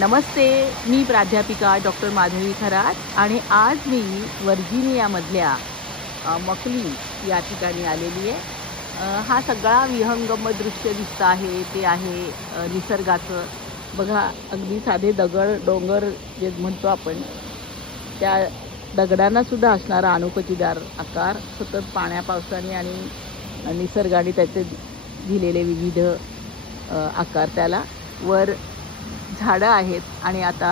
नमस्ते, मी प्राध्यापिका डॉक्टर माधवी खरात आणि आज मी वर्जिनियामधल्या मकली या ठिकाणी आलेली आहे। हा सगळा विहंगम दृश्य दिसतं आहे ते आहे निसर्गाचं। बघा, अगदी साधे दगड डोंगर जे म्हणतो आपण त्या दगडांना सुद्धा असणारा अणुकचीदार आकार, सतत पाण्या पावसाने आणि निसर्गाने त्याचे दिलेले विविध आकार, त्याला वर झाडं आहेत। आणि आता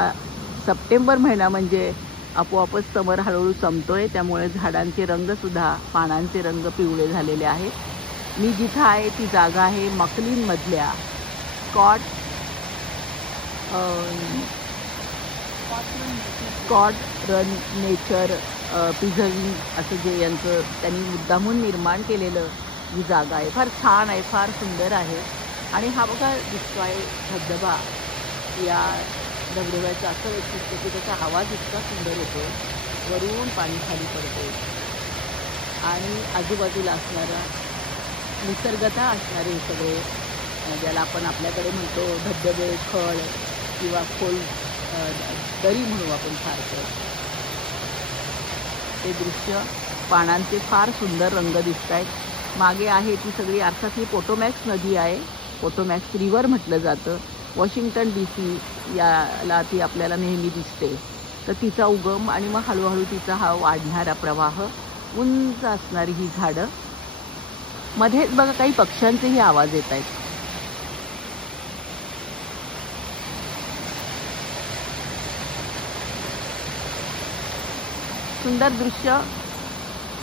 सप्टेंबर महिना म्हणजे आपोआपच समर हळूहळू संपतोय, त्यामुळे झाडांचे रंगसुद्धा, पानांचे रंग पिवळे झालेले आहेत। मी जिथं आहे ती जागा आहे मकलीनमधल्या स्कॉट रन नेचर प्रिझर्विंग असं जे यांचं त्यांनी मुद्दामून निर्माण केलेलं ही जागा आहे। फार छान आहे, फार सुंदर आहे। आणि हा बघा दिसतो आहे धबधबा। या धबधब्याचं असं वैशिष्ट्य की त्याचा आवाज इतका सुंदर येतो, वरून पाणी खाली पडते आणि आजूबाजूला असणारा निसर्गता असणारे हे सगळे ज्याला आपण आपल्याकडे म्हणतो धबधबे, खळ किंवा खोल दरी म्हणू आपण सारखं, ते दृश्य, पानांचे फार सुंदर रंग दिसत आहेत। मागे आहे ती सगळी, अर्थात ही पोटोमॅक्स नदी आहे, पोटोमॅक्स रिव्हर म्हटलं जातं। वॉशिंग्टन DC याला ती आपल्याला नेहमी दिसते, तर तिचा उगम आणि मग हळूहळू तिचा हा वाढणारा प्रवाह, उंच असणारी ही झाडं, मध्येच बघा काही पक्ष्यांचेही आवाज येत आहेत। सुंदर दृश्य।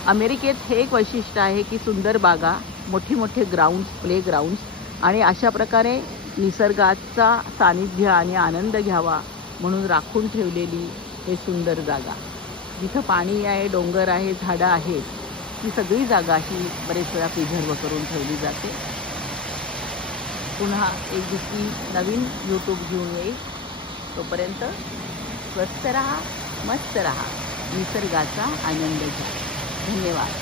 अमेरिकेत हे एक वैशिष्ट्य आहे की सुंदर बागा, मोठे मोठे ग्राउंड्स, प्ले ग्राउंड्स आणि अशा प्रकारे निसर्गाचा सानिध्य आणि आनंद घ्यावा म्हणून राखून ठेवलेली हे सुंदर जागा, जिथं पाणी आहे, डोंगर आहे, झाडं आहेत, ही सगळी जागा अशी बरेच वेळा प्रिझर्व करून ठेवली जाते। पुन्हा एक दुसरी नवीन यूट्यूब घेऊन येईल, तोपर्यंत स्वस्थ रहा, मस्त रहा, निसर्गाचा आनंद घ्या। धन्यवाद।